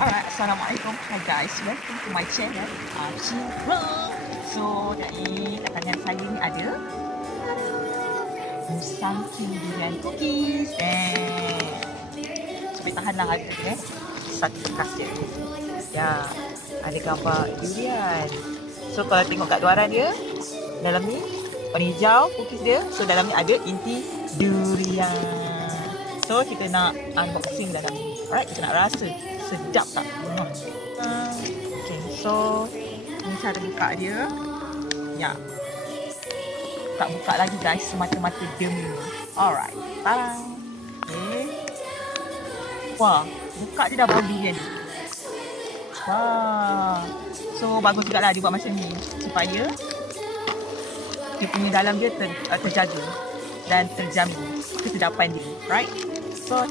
Alright, Assalamualaikum. Hi guys, welcome to my channel Ashira. So, dari tangan saya ni ada Musangki durian cookies. So, tahanlah harga tu satu kasih. Ya, ada gambar durian. So, kalau tengok kat luaran dia, dalam ni warna hijau cookies dia. So, dalam ni ada inti durian. So, kita nak unboxing dalam ni. Alright, kita nak rasa sedap tak? Okay, so ni cara buka dia. Ya, tak buka lagi guys, semata-mata demi. Alright, tarang. Okay. Wah, buka je dah bau durian ni. Wah, so bagus juga lah dia buat macam ni supaya dia punya dalam dia terjaga dan terjamin kesedapan dia, right? So,